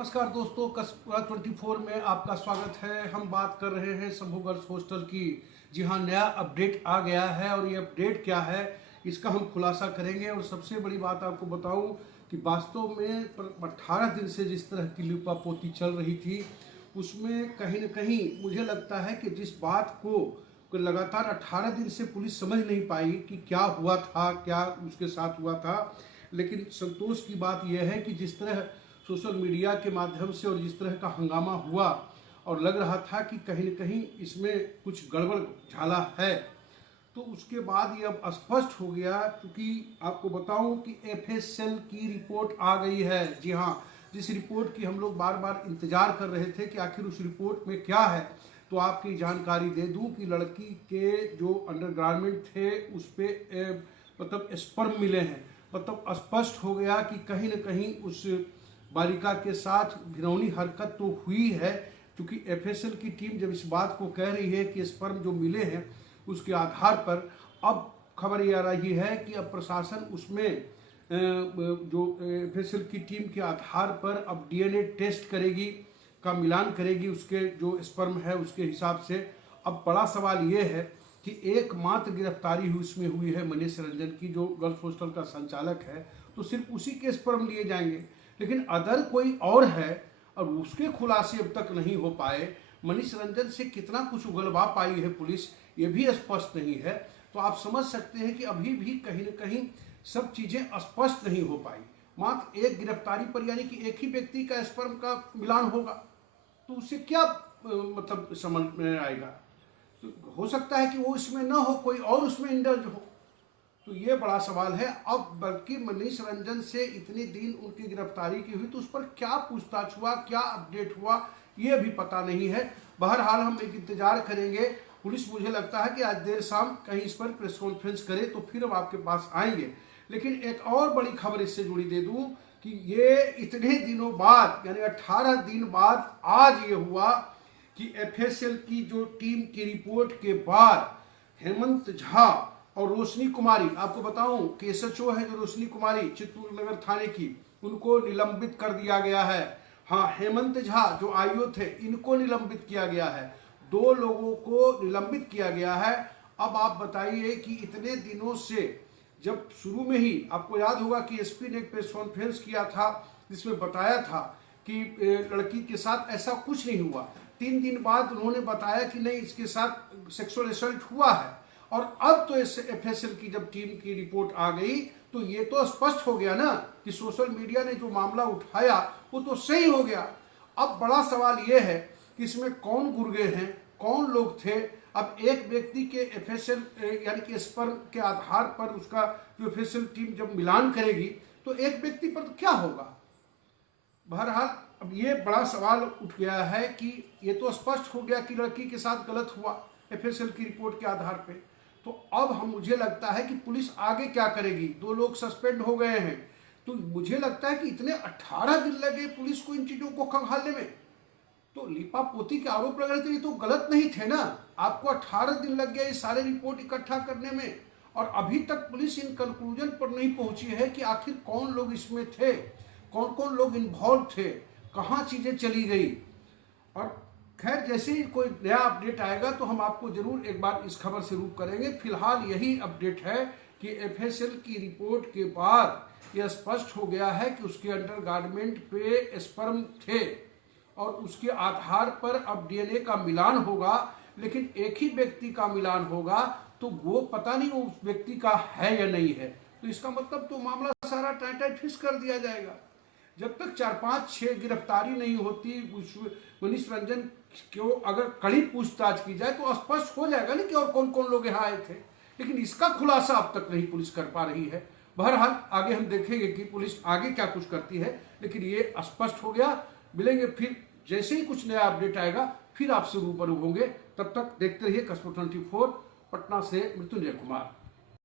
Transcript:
नमस्कार दोस्तों, कस्बा 24 में आपका स्वागत है। हम बात कर रहे हैं शंभू गर्ल्स हॉस्टल की। जी हाँ, नया अपडेट आ गया है और ये अपडेट क्या है इसका हम खुलासा करेंगे। और सबसे बड़ी बात आपको बताऊं कि वास्तव में 18 दिन से जिस तरह की लिपापोती चल रही थी उसमें कहीं न कहीं मुझे लगता है कि जिस बात को लगातार 18 दिन से पुलिस समझ नहीं पाई कि क्या हुआ था, क्या उसके साथ हुआ था। लेकिन संतोष की बात यह है कि जिस तरह सोशल मीडिया के माध्यम से और जिस तरह का हंगामा हुआ और लग रहा था कि कहीं न कहीं इसमें कुछ गड़बड़ झाला है, तो उसके बाद ये अब स्पष्ट हो गया। क्योंकि आपको बताऊं कि एफएसएल की रिपोर्ट आ गई है। जी हाँ, जिस रिपोर्ट की हम लोग बार बार इंतजार कर रहे थे कि आखिर उस रिपोर्ट में क्या है, तो आपकी जानकारी दे दूं कि लड़की के जो अंडरगारमेंट थे उस पर मतलब स्पर्म मिले हैं। मतलब स्पष्ट हो गया कि कहीं न कहीं उस बालिका के साथ घिनौनी हरकत तो हुई है। क्योंकि एफएसएल की टीम जब इस बात को कह रही है कि स्पर्म जो मिले हैं उसके आधार पर अब खबर ये आ रही है कि अब प्रशासन उसमें जो एफएसएल की टीम के आधार पर अब डीएनए टेस्ट करेगी, का मिलान करेगी उसके जो स्पर्म है उसके हिसाब से। अब बड़ा सवाल ये है कि एकमात्र गिरफ्तारी उसमें हुई है मनीष रंजन की, जो गर्ल्स हॉस्टल का संचालक है, तो सिर्फ उसी के स्पर्म लिए जाएंगे। लेकिन अदर कोई और है और उसके खुलासे अब तक नहीं हो पाए। मनीष रंजन से कितना कुछ उगलवा पाई है पुलिस, ये भी स्पष्ट नहीं है। तो आप समझ सकते हैं कि अभी भी कहीं न कहीं सब चीजें स्पष्ट नहीं हो पाई। मात्र एक गिरफ्तारी पर, यानी कि एक ही व्यक्ति का स्पर्म का मिलान होगा, तो उससे क्या मतलब समझ में आएगा। तो हो सकता है कि वो इसमें न हो, कोई और उसमें इंडल्ज हो। तो ये बड़ा सवाल है। अब बल्कि मनीष रंजन से इतने दिन उनकी गिरफ्तारी की हुई, तो उस पर क्या पूछताछ हुआ, क्या अपडेट हुआ, ये भी पता नहीं है। बहरहाल हम एक इंतजार करेंगे। पुलिस मुझे लगता है कि आज देर शाम कहीं इस पर प्रेस कॉन्फ्रेंस करे तो फिर हम आपके पास आएंगे। लेकिन एक और बड़ी खबर इससे जुड़ी दे दूं कि ये इतने दिनों बाद, यानी 18 दिन बाद आज ये हुआ कि एफएसएल की जो टीम की रिपोर्ट के बाद हेमंत झा और रोशनी कुमारी, आपको बताऊं कि एसएचओ है जो रोशनी कुमारी चित्तूर नगर थाने की, उनको निलंबित कर दिया गया है। हाँ, हेमंत झा जो आईओ थे इनको निलंबित किया गया है। 2 लोगों को निलंबित किया गया है। अब आप बताइए कि इतने दिनों से, जब शुरू में ही आपको याद होगा कि एसपी ने एक प्रेस कॉन्फ्रेंस किया था जिसमें बताया था कि लड़की के साथ ऐसा कुछ नहीं हुआ। 3 दिन बाद उन्होंने बताया कि नहीं, इसके साथ सेक्सुअल असल्ट हुआ है। और अब तो इस एफएसएल की जब टीम की रिपोर्ट आ गई तो ये तो स्पष्ट हो गया ना कि सोशल मीडिया ने जो मामला उठाया वो तो सही हो गया। अब बड़ा सवाल ये है कि इसमें कौन गुर्गे हैं, कौन लोग थे। अब एक व्यक्ति के एफएसएल यानी कि स्पर्म के आधार पर उसका जो एफएसएल टीम जब मिलान करेगी तो एक व्यक्ति पर तो क्या होगा। बहरहाल अब ये बड़ा सवाल उठ गया है कि ये तो स्पष्ट हो गया कि लड़की के साथ गलत हुआ एफएसएल की रिपोर्ट के आधार पे। तो अब मुझे लगता है कि पुलिस आगे क्या करेगी। 2 लोग सस्पेंड हो गए हैं, तो मुझे लगता है कि इतने 18 दिन लगे पुलिस को इन चीजों को खंगालने में। तो लिपापोती के आरोप लग रहे थे, ये तो गलत नहीं थे ना। आपको 18 दिन लग गया ये सारे रिपोर्ट इकट्ठा करने में, और अभी तक पुलिस इन कंक्लूजन पर नहीं पहुंची है कि आखिर कौन लोग इसमें थे, कौन कौन लोग इन्वॉल्व थे, कहाँ चीजें चली गई। और खैर, जैसे ही कोई नया अपडेट आएगा तो हम आपको जरूर एक बार इस खबर से रूप करेंगे। फिलहाल यही अपडेट है कि एफएसएल की रिपोर्ट के बाद यह स्पष्ट हो गया है कि उसके अंडरगारमेंट पे स्पर्म थे और उसके आधार पर अब डीएनए का मिलान होगा। लेकिन एक ही व्यक्ति का मिलान होगा, तो वो पता नहीं वो उस व्यक्ति का है या नहीं है। तो इसका मतलब तो मामला सारा टाइट फिक्स कर दिया जाएगा। जब तक 4-5-6 गिरफ्तारी नहीं होती मनीष रंजन को, अगर कड़ी पूछताछ की जाए तो स्पष्ट हो जाएगा ना कि और कौन कौन लोग यहाँ आए थे। लेकिन इसका खुलासा अब तक नहीं पुलिस कर पा रही है। बहरहाल आगे हम देखेंगे कि पुलिस आगे क्या कुछ करती है। लेकिन ये स्पष्ट हो गया। मिलेंगे फिर, जैसे ही कुछ नया अपडेट आएगा फिर आपसे रूबरू होंगे। तब तक देखते रहिए कस्बा 24 पटना से मृत्युंजय कुमार।